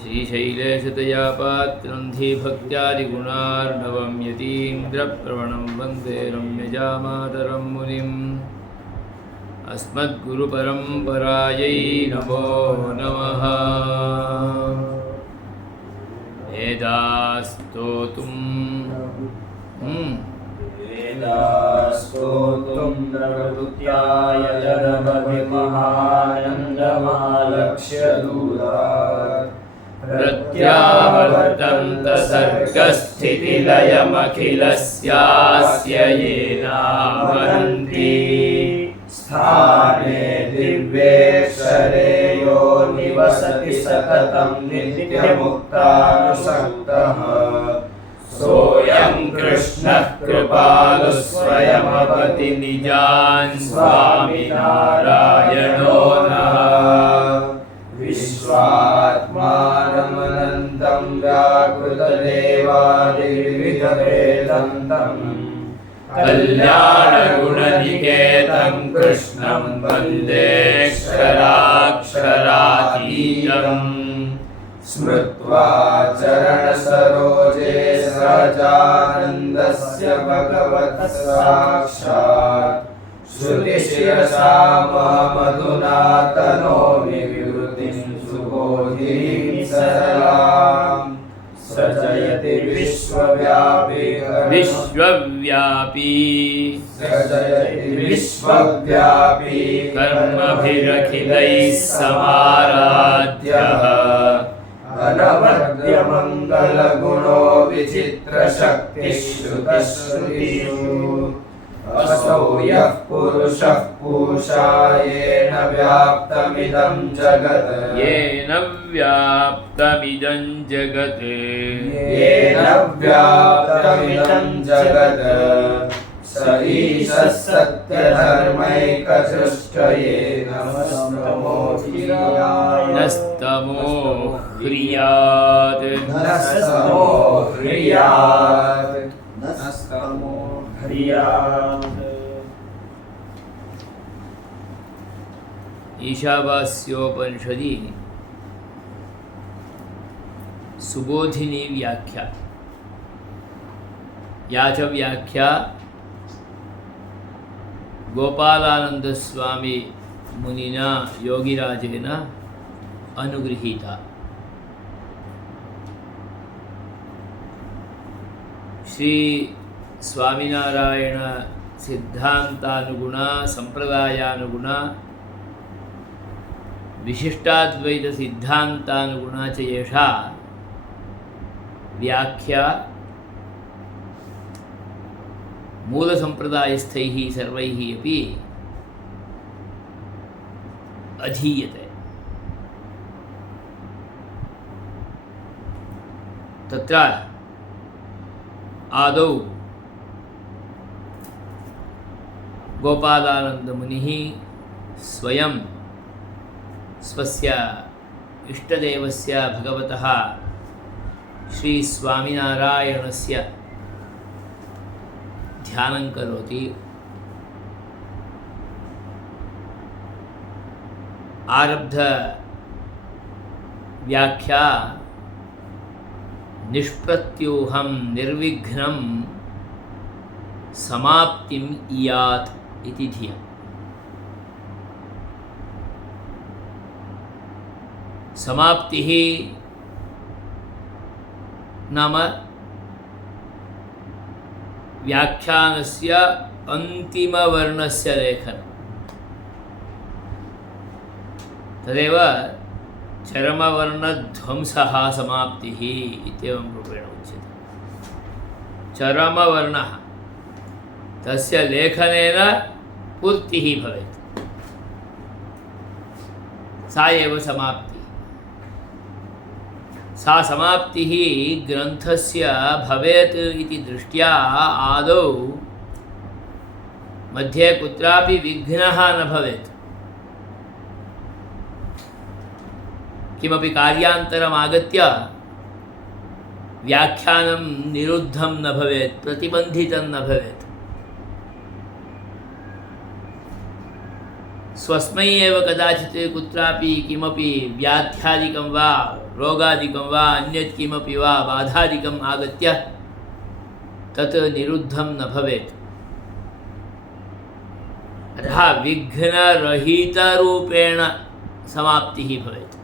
श्रीशैलेशतयापात्रं धीभक्त्यादिगुणार्णवं यतीन्द्रप्रवणं वन्दे रम्यजामातरं मुनिम् अस्मद्गुरुपरम्परायै नमो नमः। वेदास्तोतुं प्रकृत्याय जगद्विमहानन्दमालक्ष्य दूरात् प्रत्यावर्तन्त सर्गस्थितिलयमखिलस्यास्य येनावहन्ति स्थाने दिव्येक्षरे यो निवसति सततं नित्यमुक्तानुसक्तः सोऽयं कृष्णः कृपालुः स्वयमपति निजान् स्वामिनारायणो नः। विश्वात्मानमनन्तं व्याकृतदेवादिविविधवेदन्तं कल्याणगुणनिकेतं कृष्णं वन्देऽक्षराक्षरातीतम् स्मृत्वा चरणसरोजे सहजानन्दस्य भगवतः साक्षात् श्रुतिशिरसा मधुना तनोमि विवृतिं सुबोधिनीं सरलां सजयति विश्वव्यापी कर्मभिरखिलैः समाराध्यः अनवद्यमङ्गलगुणो विचित्रशक्तिश्रुतश्रुतिषु असौ यः पुरुषः पूषा येन व्याप्तमिदं जगत् स ईशः सत्यधर्मैकसृष्टये नमस्तमो ह्रियात्। ईशावास्योपनिषदि सुबोधिनी व्याख्या। या च व्याख्या गोपालानंद स्वामी मुनिना योगिराजेन अनुगृहीता। श्री स्वामिनारायण सिद्धांतानुगुणा संप्रदायानुगुणा विशिष्टाद्वैत सिद्धांतानुगुणा च एषा व्याख्या मूलसंप्रदायस्थैः सर्वैः अपि अधीयते। तत्र आदौ गोपालानन्दमुनिः स्वयं स्वस्य इष्टदेवस्य भगवतः श्रीस्वामिनारायणस्य ध्यानं करोति। आरब्ध व्याख्या निष्प्रत्यूहं निर्विघ्नं समाप्तिम् इयात् इति धिया। समाप्तिः नाम व्याख्यानस्य अन्तिमवर्णस्य लेखनं। तदेव चरमवर्णध्वंसः समाप्तिः इत्येवं रूपेण उच्यते। चरमवर्णः तस्य लेखनेन पूर्तिः भवेत्, सा एव समाप्तिः। सा समाप्तिः ग्रन्थस्य भवेत् इति दृष्ट्या आदौ मध्ये कुत्रापि विघ्नः न भवेत्। किमपि कार्यान्तरम् आगत्य व्याख्यानं निरुद्धं न भवेत्, प्रतिबन्धितं न भवेत्। स्वस्मै एव कदाचित् कुत्रापि किमपि व्याध्यादिकं वा रोगादिकं वा अन्यत् किमपि वा बाधादिकम् आगत्य तत् निरुद्धं न भवेत्। अतः विघ्नरहितरूपेण समाप्तिः भवेत्।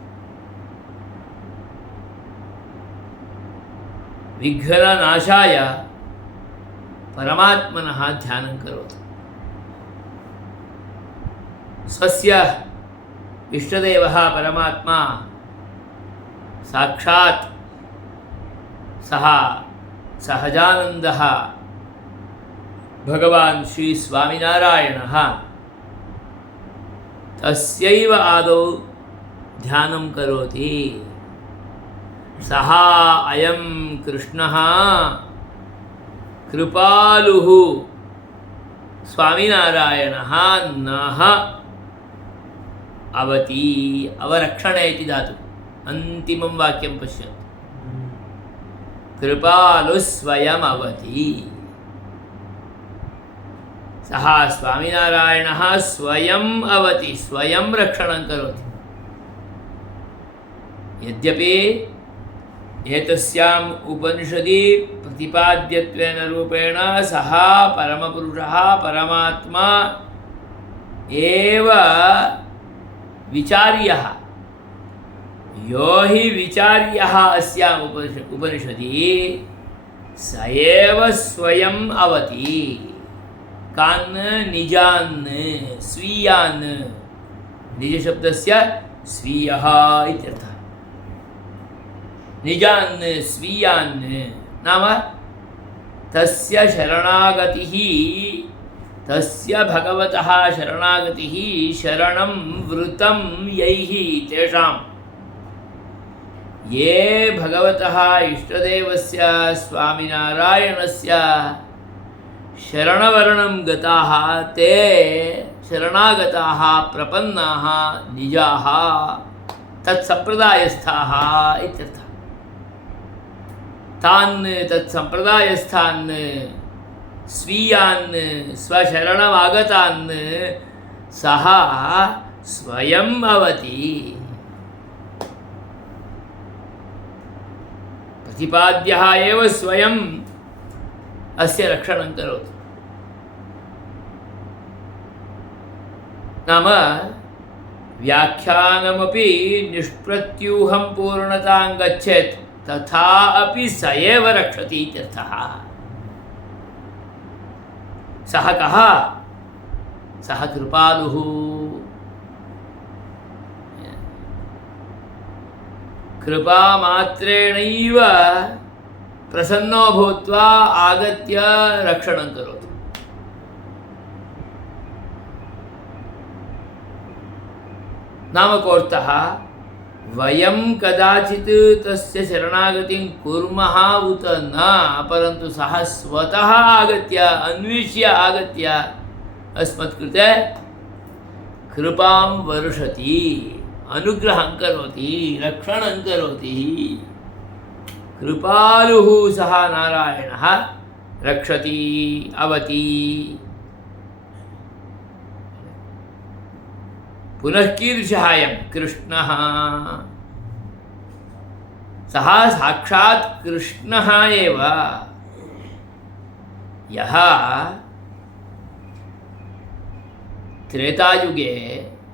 विघ्ननाशाय परमात्मनः ध्यानं करोतु। स्वस्य इष्टदेवः परमात्मा साक्षात् सः सहजानन्दः भगवान् श्री स्वामिनारायणः तस्यैव आदौ ध्यानं करोति। सः अयं कृष्णः कृपालुः स्वामिनारायणः नः अवति। अवरक्षणे इति धातु अन्तिमं वाक्यं पश्यन्तु। कृपालुः स्वयम् अवति। सः स्वामिनारायणः स्वयम् अवति, स्वयं रक्षणं करोति। यद्यपि एतस्याम् उपनिषदि प्रतिपाद्यत्वेन रूपेण सः परमपुरुषः परमात्मा एव विचार्यः, यो हि विचार्यः अस्याम् उपनिषदि स एव स्वयम् अवति। कान् निजान् स्वीयान्, निजशब्दस्य स्वीयः इत्यर्थः। निजान् स्वीयान् नाम तस्य शरणागतिः, तस्य भगवतः शरणागतिः शरणं वृतं यैः तेषां, ये भगवतः इष्टदेवस्य स्वामिनारायणस्य शरणवर्णं गताः ते शरणागताः प्रपन्नाः निजाः तत्सम्प्रदायस्थाः इत्यर्थः। तान् तत्सम्प्रदायस्थान् स्वीयान् स्वशरणमागतान् सः स्वयम् अवति। प्रतिपाद्यः एव स्वयम् अस्य रक्षणं करोति। नाम व्याख्यानमपि निष्प्रत्यूहं पूर्णतां गच्छेत् तथा अपि स एव रक्षति इत्यर्थः। सः कः? सः कृपालुः। कृपामात्रेणैव प्रसन्नो भूत्वा आगत्य रक्षणं करोतु। नाम कोऽर्थः? वयं कदाचित् तस्य शरणागतिं कुर्मः उत न, परन्तु सः स्वतः आगत्य अन्विष्य आगत्य अस्मत्कृते कृपां वर्षति, अनुग्रहं करोति, रक्षणं करोति। कृपालुः सः नारायणः रक्षति, अवति। पुनः कीदृशः अयं कृष्णः? सः साक्षात् कृष्णः एव, यः त्रेतायुगे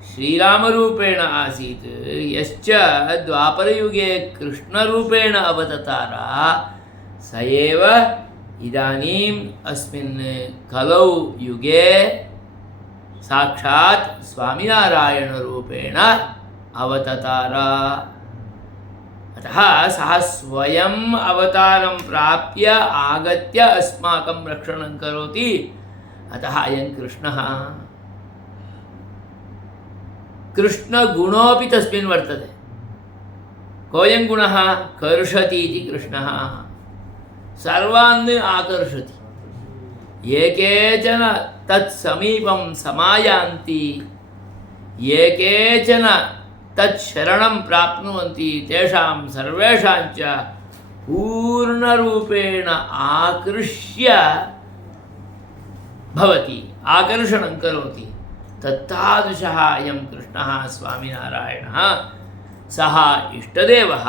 श्रीरामरूपेण आसीत्, यश्च द्वापरयुगे कृष्णरूपेण अवततार, स एव इदानीम् अस्मिन् कलौ युगे साक्षात् स्वामिनारायणरूपेण अवततार। अतः सः स्वयम् अवतारं प्राप्य आगत्य अस्माकं रक्षणं करोति। अतः अयं कृष्णः। कृष्णगुणोऽपि तस्मिन् वर्तते। कोऽयं गुणः? कर्षति इति कृष्णः सर्वान् आकर्षति। ये केचन तत्समीपं समायान्ति, ये केचन तत्शरणं प्राप्नुवन्ति, तेषां सर्वेषां च पूर्णरूपेण आकृष्य भवति, आकर्षणं करोति। तत्तादृशः अयं कृष्णः स्वामिनारायणः सः इष्टदेवः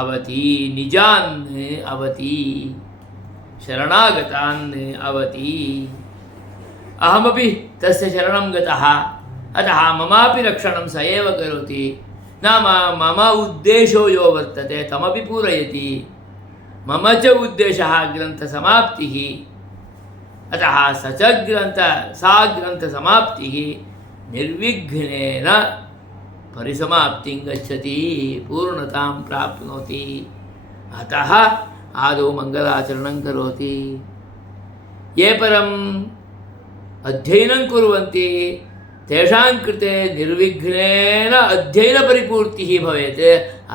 अवति निजान् अवति शरणागतान् अवति अहमपि तस्य शरणं गतः अतः ममापि रक्षणं स एव करोति नाम मम उद्देशो यो वर्तते तमपि पूरयति मम च उद्देशः ग्रन्थसमाप्तिः अतः सा ग्रन्थसमाप्तिः निर्विघ्नेन परिसमाप्तिं गच्छति पूर्णतां प्राप्नोति अतः आदौ मङ्गलाचरणं करोति ये परम् अध्ययनं कुर्वन्ति तेषां कृते निर्विघ्नेन अध्ययनपरिपूर्तिः भवेत्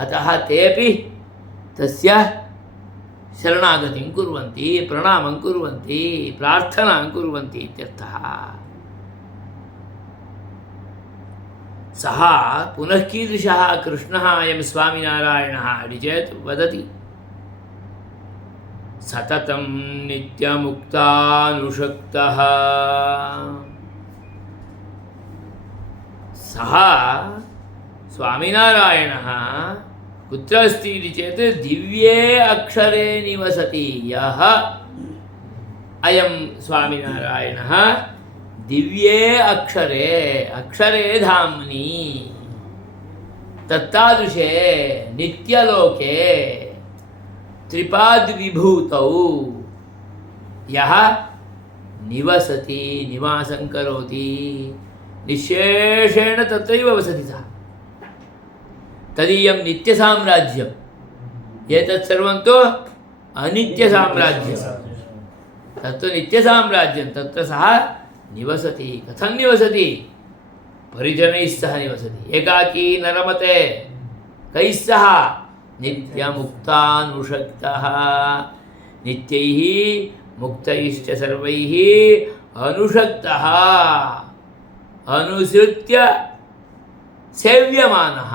अतः तेपि तस्य शरणागतिं कुर्वन्ति प्रणामं कुर्वन्ति प्रार्थनां कुर्वन्ति इत्यर्थः सः पुनः कीदृशः कृष्णः अयं स्वामिनारायणः इति चेत् वदति सततं नित्यमुक्तानुषक्तः सः स्वामिनारायणः कुत्र अस्ति इति चेत् दिव्ये अक्षरे निवसति यः अयं स्वामिनारायणः दिव्ये अक्षरे अक्षरे धाम्नि तत्तादृशे नित्यलोके त्रिपाद्विभूतौ यः निवसति निवासं करोति निःशेषेण तत्रैव वसति सः तदीयं नित्यसाम्राज्यम् एतत् सर्वं तु अनित्यसाम्राज्यं तत्तु नित्यसाम्राज्यं तत्र सः निवसति कथं निवसति परिजनैः सह निवसति एकाकी न रमते कैः सह नित्यमुक्तानुषक्तः नित्यैः मुक्तैश्च सर्वैः अनुषक्तः अनुसृत्य सेव्यमानः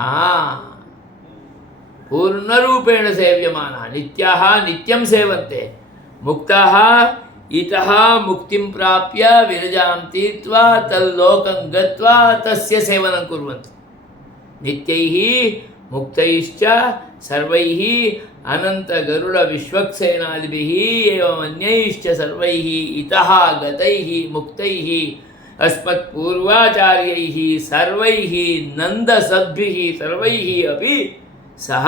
पूर्णरूपेण सेव्यमानः नित्याः नित्यं सेवन्ते मुक्ताः इतः मुक्तिं प्राप्य विरजां तीर्त्वा तल्लोकं गत्वा तस्य सेवनं कुर्वन्ति नित्यैः मुक्तैश्च सर्वैः अनन्तगरुडविश्वक्सेनादिभिः एवम् अन्यैश्च सर्वैः इतः गतैः मुक्तैः अस्मत्पूर्वाचार्यैः सर्वैः नन्दसद्भिः सर्वैः अपि सः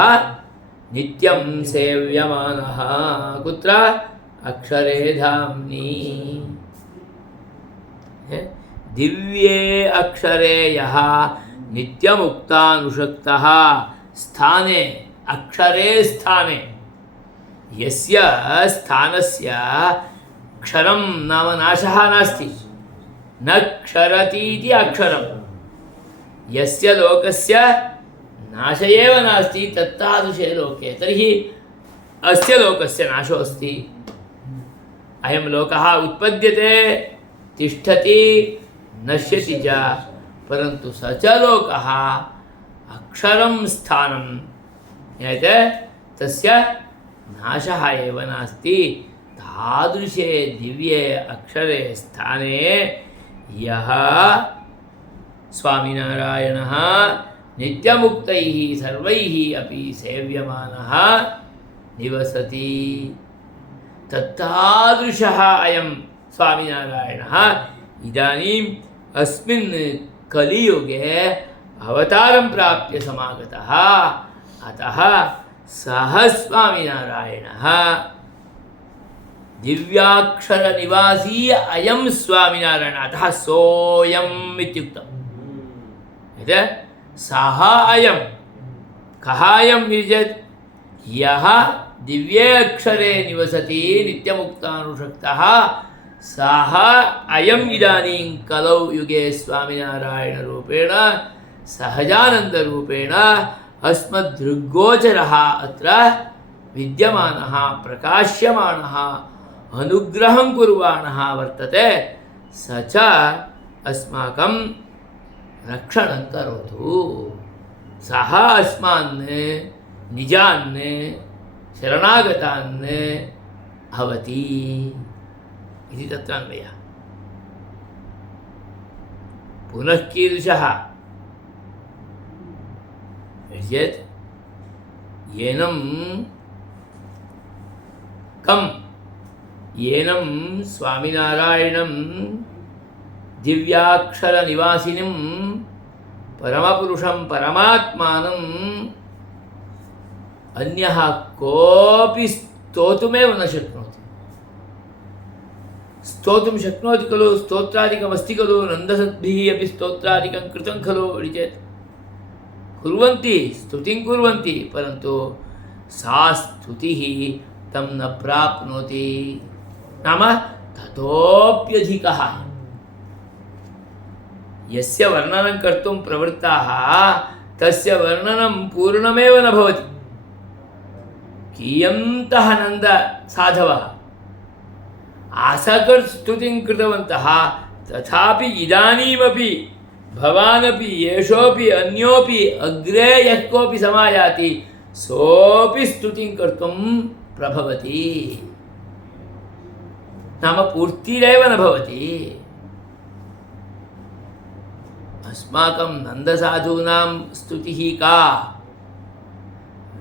नित्यं सेव्यमानः कुत्र अक्षरे धाम्नि दिव्ये अक्षरे यः नित्यमुक्तानुषक्तः स्थाने अक्षरे स्थाने यस्य स्थानस्य क्षरं नाम नाशः नास्ति न क्षरतीति अक्षरं यस्य लोकस्य नाश एव नास्ति तत्तादृशे लोके तर्हि अस्य लोकस्य नाशो अस्ति अयं लोकः उत्पद्यते तिष्ठति नश्यति च परन्तु स च लोकः अक्षरं स्थानं ज्ञायते तस्य नाशः एव नास्ति तादृशे दिव्ये अक्षरे स्थाने यः स्वामिनारायणः नित्यमुक्तैः सर्वैः अपि सेव्यमानः निवसति तत्तादृशः अयं स्वामिनारायणः इदानीम् अस्मिन् कलियुगे अवतारं प्राप्य समागतः अतः सः स्वामिनारायणः दिव्याक्षरनिवासी अयं स्वामिनारायणः अतः सोऽयम् इत्युक्तम् सः अयं कः अयम् इति चेत् यः दिव्ये अक्षरे निवसति नित्यमुक्तानुषक्तः सः अयम् इदानीं कलौ युगे स्वामिनारायणरूपेण सहजानन्दरूपेण अस्मद्दृग्गोचरः अत्र विद्यमानः प्रकाश्यमानः अनुग्रहं कुर्वाणः वर्तते स च अस्माकं रक्षणं करोतु सः अस्मान् निजान् शरणागतान् भवति इति तत्र अन्वयः पुनः कीदृशः चेत् येनं स्वामिनारायणं दिव्याक्षरनिवासिनं परमपुरुषं परमात्मानं अन्यः कोऽपि स्तोतुमेव न शक्नोति। स्तोतुं शक्नोति खलु, स्तोत्रादिकमस्ति खलु, नन्दसद्भिः अपि स्तोत्रादिकं कृतं खलु इति चेत् कुर्वन्ति, स्तुतिं कुर्वन्ति, परन्तु सा स्तुतिः तं न प्राप्नोति। नाम ततोऽप्यधिकः यस्य वर्णनं कर्तुं प्रवृत्ताः तस्य वर्णनं पूर्णमेव न भवति। कियन्तः नन्दसाधवः आसकर् स्तुतिं कृतवन्तः, तथापि इदानीमपि भवानपि येषोऽपि अन्योऽपि अग्रे यः कोऽपि समायाति सोऽपि स्तुतिं कर्तुं प्रभवति, नाम पूर्तिरेव न भवति। अस्माकं नन्दसाधूनां स्तुतिः का?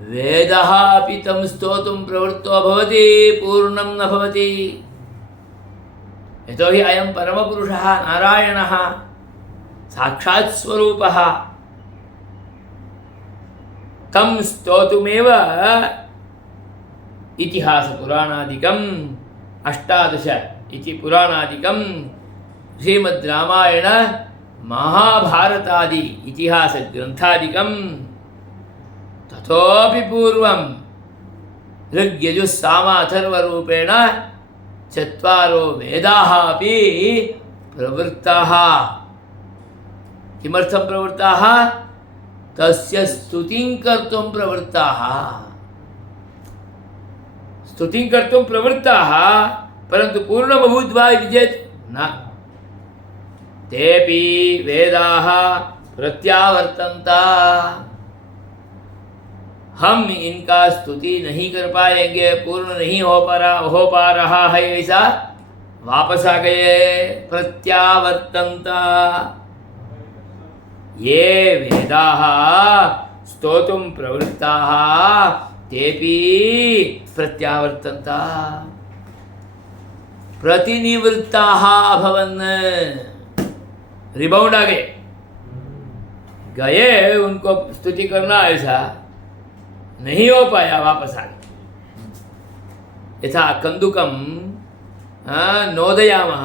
वेदः अपि तं स्तोतुं प्रवृत्तो भवति, पूर्णं न भवति। यतोहि अयं परमपुरुषः नारायणः साक्षात् स्वरूपः, तं स्तोतुमेव इतिहासपुराणादिकम् 18 इति पुराणादिकं श्रीमद् रामायण महाभारतादि इतिहासग्रन्थादिकं ततोपि पूर्वं ऋग्यजुस्सामाथर्वरूपेण 4 वेदाः अपि प्रवृत्ताः। किमर्थं प्रवृत्ताः? तस्य स्तुतिं कर्तुं प्रवृत्ताः। स्तुतिं कर्तुं प्रवृत्ताः, परन्तु पूर्णमभूत् वा इति चेत् न। तेऽपि वेदाः प्रत्यावर्तन्त। हम इनका स्तुति नहीं कर पाएंगे, पूर्ण नहीं हो पा रहा है, ऐसा वापस आ गए, प्रत्यावर्तन्त। ये वेदाः स्तोतुं प्रवृत्ताः तेऽपि प्रत्यावर्तन्त, प्रतिनिवृत्ताः अभवन्, रिबाउंड आ गए, उनको स्तुति करना ऐसा नहीं हो पाया, वापस आ गए। यथा कन्दुकं नोदयामः,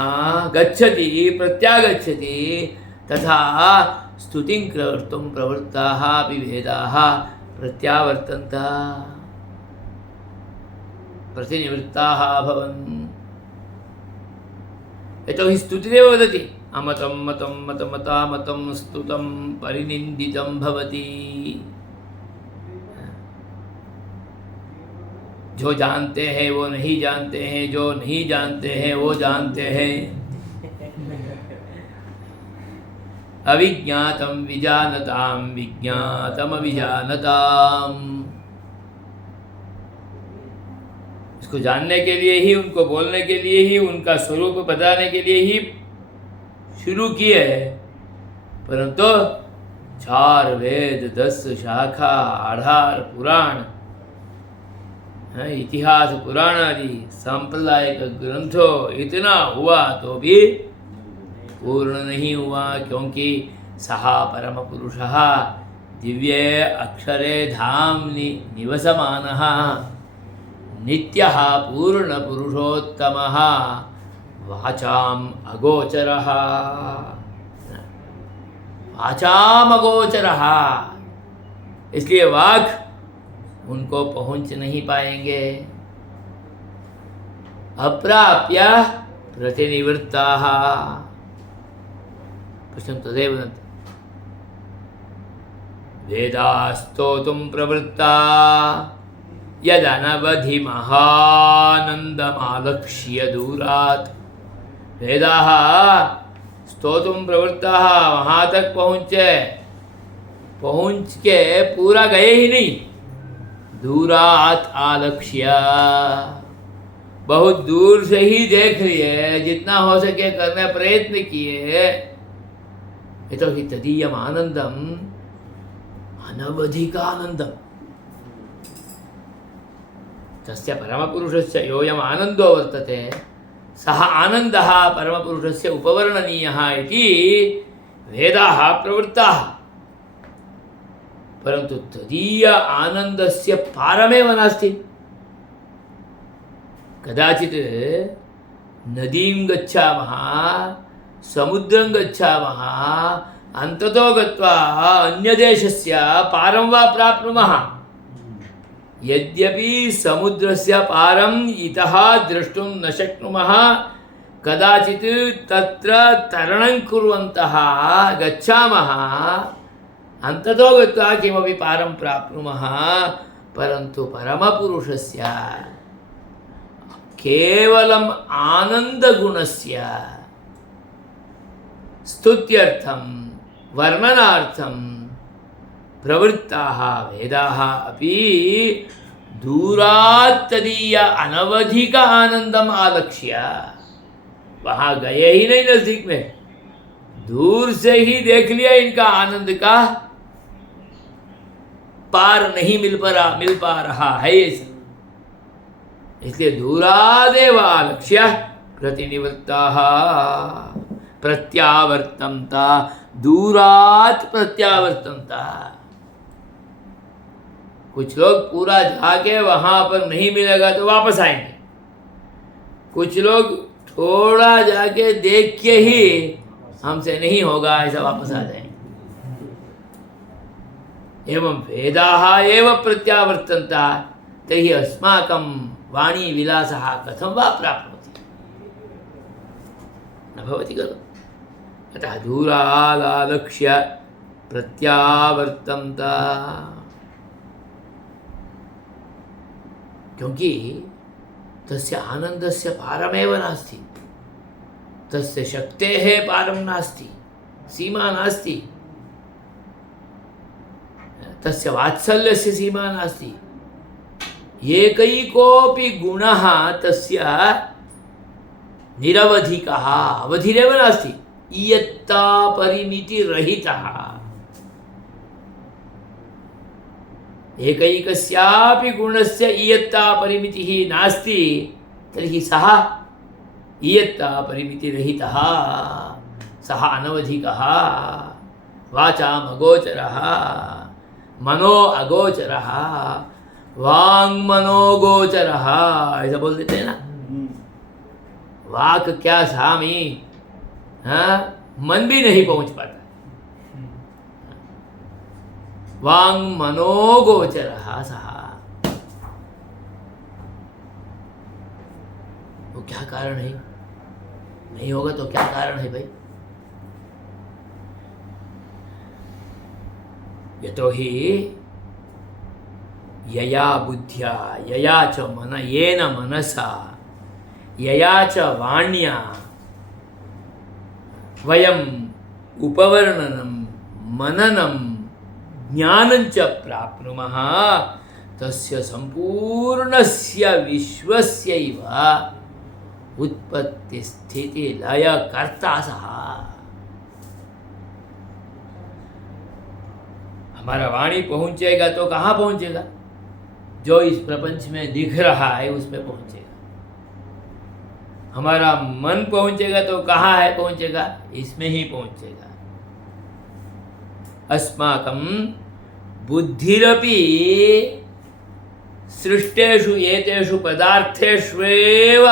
गच्छति प्रत्यागच्छति, तथा स्तुतिं कर्तुं प्रवृत्ताः अपि वेदाः प्रत्यावर्तन्त, प्रतिनिवृत्ताः अभवन्। यतोहि स्तुतिरेव वदति, अमतं मतं मतमतामतं स्तुतं परिनिन्दितं भवति। जो जानते हैं वो नहीं जानते हैं, जो नहीं जानते हैं वो जानते हैं। अविज्ञातं विजानतां, विज्ञातम अविजानताम्। इसको जानने के लिए ही, उनको बोलने के लिए ही, उनका स्वरूप बताने के लिए ही शुरू किए है। परंतु 4 वेद, 10 शाखा, 18 पुराण, इतिहास पुराण आदि सांप्रदायिक ग्रंथों इतना हुआ तो भी पूर्ण नहीं हुआ, क्योंकि सः परम पुरुषः दिव्ये अक्षरे धाम्नि निवसमानः नित्यः पूर्ण पुरुषोत्तमः वाचाम् अगोचरः, वाचाम् अगोचरः। इसलिए वाक् उनको पहुंच नहीं पाएंगे। अप्राप्य प्रतिनिवृत्ताः पश्यन्तु तदेव वेदास्तोतुं प्रवृत्ता यदनवधि महानन्दमालक्ष्य दूरात्। वेदाः स्तोतुं प्रवृत्ताः, वहाँ तक पहुँच के पूरा गए ही नहीं, दूरात आलक्ष्य, बहुत दूर से ही देख लिए, जितना हो सके करने प्रयत्न किए, यतोहि तदीयम् आनन्दम् अनवधिकानन्दम्। तस्य परमपुरुषस्य योऽयम् आनन्दो वर्तते सः आनन्दः परमपुरुषस्य उपवर्णनीयः इति वेदाः प्रवृत्ताः। परन्तु तदीय आनन्दस्य पारमेव नास्ति। कदाचित् नदीं गच्छामः, समुद्रं गच्छामः, अन्ततो गत्वा अन्यदेशस्य पारं वा प्राप्नुमः। यद्यपि समुद्रस्य पारम् इतः द्रष्टुं न शक्नुमः, कदाचित् तत्र तरणं कुर्वन्तः गच्छामः, अन्ततो गत्वा किमपि पारं प्राप्नुमः। परन्तु परमपुरुषस्य केवलम् आनन्दगुणस्य स्तुत्यर्थं वर्णनार्थं प्रवृत्ताः वेदाः अपि दूरात् तदीय अनवधिक आनंदम आलक्ष्य, वहाँ गए ही नहीं नजदीक में, दूर से ही देख लिया इनका आनंद का पार नहीं मिल पा रहा है। इसलिए दूरादेव आलक्ष्य प्रतिनिवृत्ताः प्रत्यावर्तन्ता, दूरात् प्रत्यावर्तन्ता। कुछ लोग पूरा जाके वहां पर नहीं मिलेगा तो वापस आएंगे, कुछ लोग थोड़ा जाके देख के ही हमसे नहीं होगा ऐसा वापस आ जाएंगे। एवं वेदाः एव प्रत्यावर्तन्ता, तर्हि अस्माकं वाणी विलासः कथं वा प्राप्नोति? न भवति खलु। अतः दूरादालक्ष्य प्रत्यावर्तन्ता, क्योंकि तस्य आनन्दस्य पारमेव नास्ति, तस्य शक्तेः पारं नास्ति, सीमा नास्ति, तस्य वात्सल्यस्य सीमा नास्ति। एकैकोऽपि गुणः तस्य निरवधिकः, अवधिरेव नास्ति, इयत्ता परिमितिरहितः। एकैकस्यापि गुणस्य इयत्ता परिमितिः नास्ति, तर्हि सः इयत्ता परिमितिरहितः, सः अनवधिकः, वाचाम् अगोचरः, मनो अगोचरः, वाङ्मनोगोचरः, ऐसा बोल देते हैं ना। वाक क्या स्वामी, हाँ, मन भी नहीं पहुंच पाता। वाङ्मनोगोचरः सः, वो क्या कारण है? नहीं होगा तो क्या कारण है भाई? यतोहि यया बुद्ध्या, यया च मन, येन मनसा, यया च वाण्या वयम् उपवर्णनं मननं ज्ञानञ्च प्राप्नुमः, तस्य सम्पूर्णस्य विश्वस्यैव उत्पत्ति स्थिति लय कर्ता सः। हमारा वाणी पहुंचेगा तो कहाँ पहुंचेगा? जो इस प्रपंच में दिख रहा है उसमें पहुंचेगा। हमारा मन पहुंचेगा तो कहाँ है पहुंचेगा? इसमें ही पहुंचेगा। अस्माकं बुद्धिरपि सृष्टेषु एतेषु पदार्थेष्वेव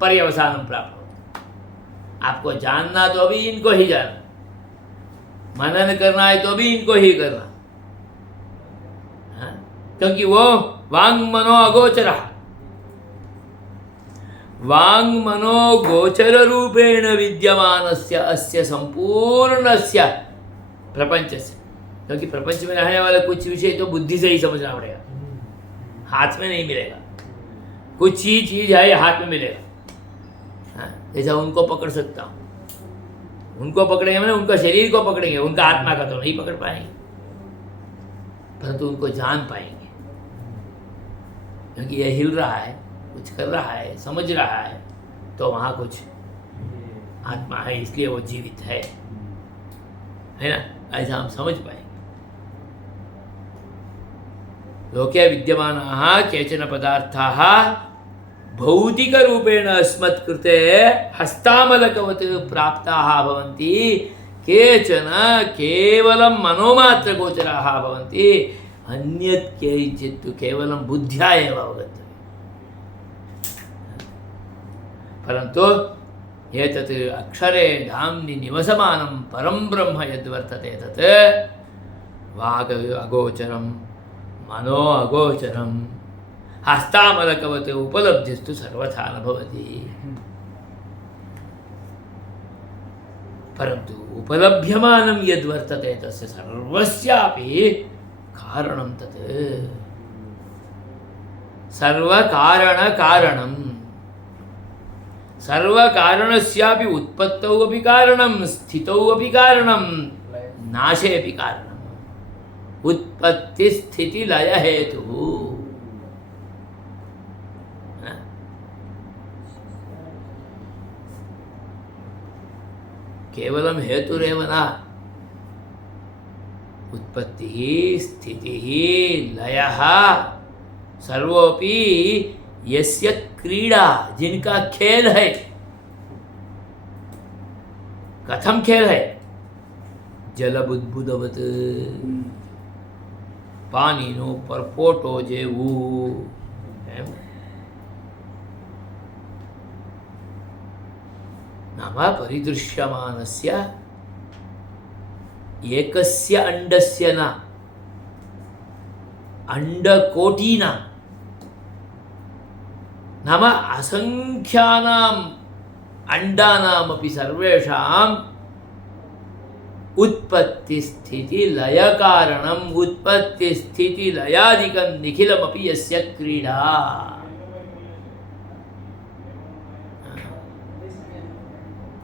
पर्यवसानं प्राप्नोति। आपको जानना तो अभी इनको ही जानना, मनन करना है तो भी इनको ही करना, क्योंकि वो वांग मनो अगोचरः, वांग मनो गोचर रूपेण विद्यमानस्य अस्य संपूर्णस्य प्रपंचस्य, क्योंकि प्रपंच में रहने वाला कुछ विषय तो बुद्धि से ही समझना पड़ेगा, हाथ में नहीं मिलेगा। कुछ ही चीज है हाथ में मिलेगा। जैसा उनको पकड़ सकता हूँ, उनको पकड़ेंगे मैंने उनका शरीर को पकड़ेंगे, उनका आत्मा का तो नहीं पकड़ पाएंगे, परंतु उनको जान पाएंगे, क्योंकि यह हिल रहा है, कुछ कर रहा है, समझ रहा है, तो वहाँ कुछ आत्मा है, इसलिए वो जीवित है। है ना, ऐसा हम समझ पाएंगे। लोके विद्यमानाः केचन पदार्थाः भौतिकरूपेण अस्मत्कृते हस्तामलकवत् प्राप्ताः भवन्ति, केचन केवलं मनोमात्रगोचराः भवन्ति, अन्यत् केचित् तु केवलं बुद्ध्या एव अवगन्तव्यम्। परन्तु एतत् अक्षरे धाम्नि निवसमानं परं ब्रह्म यद्वर्तते तत् वाग् अगोचरं मनो अगोचरं हस्तामलकवत् उपलब्धिस्तु सर्वथा न भवति। परन्तु उपलभ्यमानं यद्वर्तते तस्य सर्वस्यापि कारणं तत् सर्वकारणकारणं, सर्वकारणस्यापि उत्पत्तौ अपि कारणं, स्थितौ अपि कारणं, नाशे अपि कारणम्। उत्पत्ति स्थिति लय हेतुः। केवलं हेतुरेव न, उत्पत्तिः स्थितिः लयः सर्वोपि यस्य क्रीडा, जिनका खेल है। कथम खेल है? जलबुद्बुदवत् पानीनो परपोटो जेवू। नाम परिदृश्यमानस्य एकस्य अंडस्य न, अंडकोटीनां, नाम असंख्यानाम् अंडानामपि सर्वेषाम् उत्पत्ति स्थिति लय कारणम्, उत्पत्ति स्थिति लयादिकं निखिलमपि यस्य क्रीडा।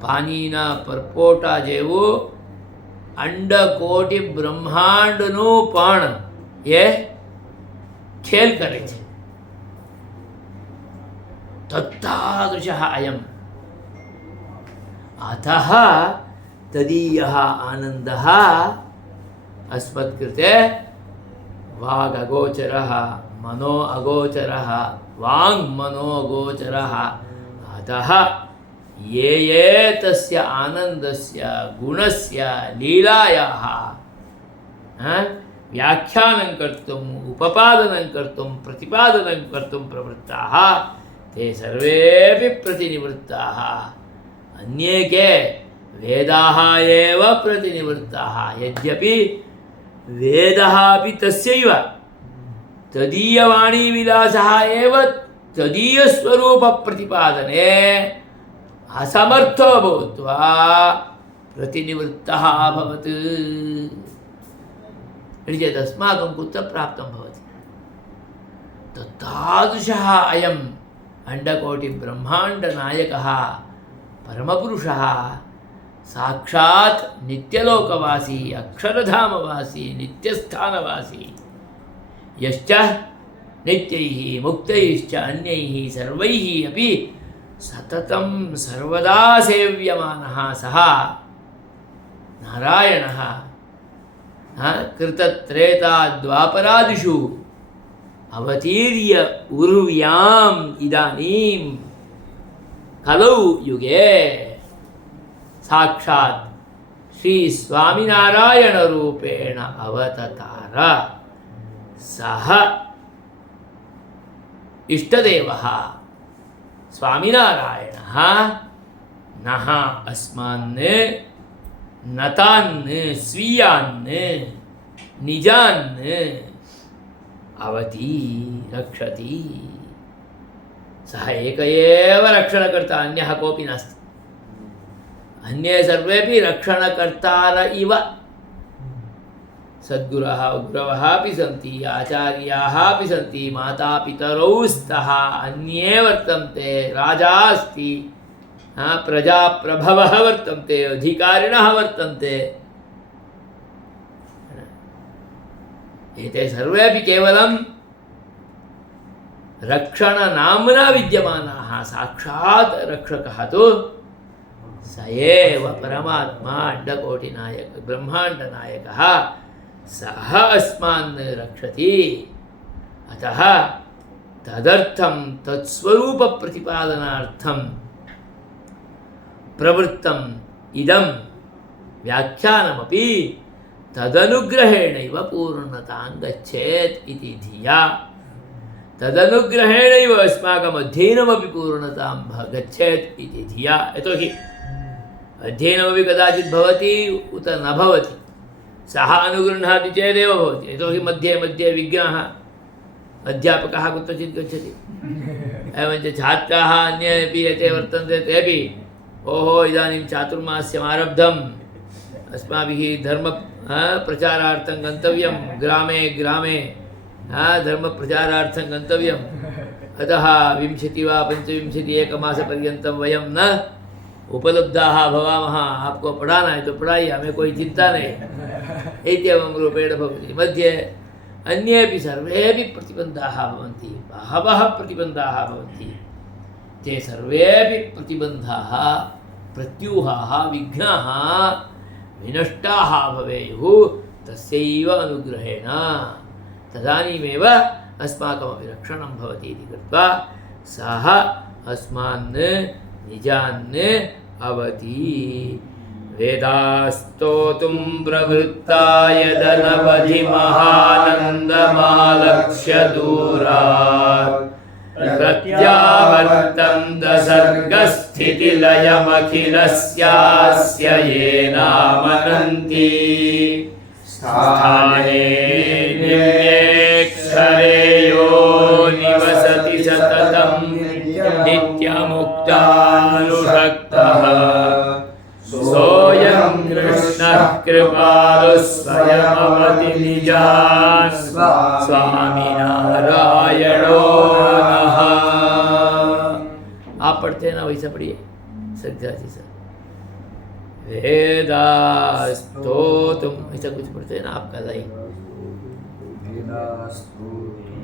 पानीना परपोटा जेवो अंडकोटि ब्रह्मांडनु पण ये खेल करे छे। तत्तादृशः अयम्। अतः तदीयः आनन्दः अस्मत्कृते वाग् अगोचरः, मनो अगोचरः, वाङ्मनो अगोचरः। अतः ये ये तस्य आनन्दस्य गुणस्य लीलायाः व्याख्यानं कर्तुम्, उपपादनं कर्तुं, प्रतिपादनं कर्तुं प्रवृत्ताः, ते सर्वेपि प्रतिनिवृत्ताः। अन्ये के वेदाः एव प्रतिनिवृत्ताः, यद्यपि वेदः अपि तस्यैव तदीयवाणीविलासः एव तदीयस्वरूपप्रतिपादने असमर्थो भूत्वा प्रतिनिवृत्तः अभवत्। इति चेत् अस्माकं कुत्र प्राप्तं भवति? तत्तादृशः अयम् अण्डकोटिब्रह्माण्डनायकः परमपुरुषः साक्षात् नित्यलोकवासी, अक्षरधामवासी, नित्यस्थानवासी, यश्च नित्यैः मुक्तैश्च अन्यैः सर्वैः अपि सततं सर्वदा सेव्यमानः सः नारायणः कृतत्रेताद्वापरादिषु अवतीर्य उर्व्याम् इदानीं कलौ युगे साक्षात् श्री स्वामिनारायण रूपेण अवततार। सः इष्टदेवः स्वामिनारायणः नः अस्मान् नतान् स्वीयान् निजान् अवति रक्षति। सः एक एव रक्षणकर्ता, अन्यः कोऽपि नास्ति। अन्ये सर्वेपि रक्षणकर्तार इव। सद्गुरः गुरवः अपि सन्ति, आचार्याः अपि सन्ति, मातापितरौ स्तः, अन्ये वर्तन्ते, राजा अस्ति, प्रजाप्रभवः वर्तन्ते, अधिकारिणः वर्तन्ते। एते सर्वेपि केवलं रक्षणनाम्ना विद्यमानाः। साक्षात् रक्षकः तु स एव परमात्मा अंडकोटिनायक ब्रह्मांडनायकः सः अस्मान् रक्षति। अतः तदर्थं तत्स्वरूप प्रतिपादनार्थं प्रवृत्तम् इदं व्याख्यानमपि तदनुग्रहेणैव पूर्णतां गच्छेत् इति धिया। तदनुग्रहेणैव अस्माकम् अध्ययनमपि पूर्णतां गच्छेत् इति धिया। यतोहि अध्ययनमपि कदाचित् भवति उत न भवति, सः अनुगृह्णाति चेदेव भवति। यतोहि मध्ये मध्ये विघ्नाः, अध्यापकः कुत्रचित् गच्छति, एवञ्च छात्राः अन्ये अपि एते वर्तन्ते, तेपि ओहो इदानीं चातुर्मास्यम् आरब्धम्, अस्माभिः धर्म प्रचारार्थं गन्तव्यं, ग्रामे ग्रामे धर्मप्रचारार्थं गन्तव्यम्, अतः 20 वा 25 एकमासपर्यन्तं वयं न उपलब्धाः भवामः, आपको पढ़ाना है तो पढ़ाइए, हमें कोई चिंता नहीं, इत्येवं रूपेण भवति। मध्ये अन्येपि सर्वेपि प्रतिबन्धाः भवन्ति, बहवः प्रतिबन्धाः भवन्ति। ते सर्वेपि प्रतिबन्धाः प्रत्यूहाः विघ्नाः विनष्टाः भवेयुः तस्यैव अनुग्रहेण, तदानीमेव अस्माकमपि रक्षणं भवति इति कृत्वा सः अस्मान् निजान् अवति। वेदास्तोतुं प्रवृत्ता यदनवधि महानन्दमालक्ष्य दूरात् प्रत्यावर्तन्त सर्गस्थितिलयमखिलस्यास्य येनामनन्ति। स्थाने निर्येक्षरे यो निवसति सततं नित्यमुक्तानुरक्तः सोऽयं कृष्णः कृपालुः स्वयमवति निजान् स्वामिनारायणो नमः। आप पढ़ते हैं ना, वैसा पढ़िए श्रद्धा जी सर। वेदास्तोतुम, ऐसा कुछ पढ़ते हैं ना आपका लाइन। वेदास्तोतुम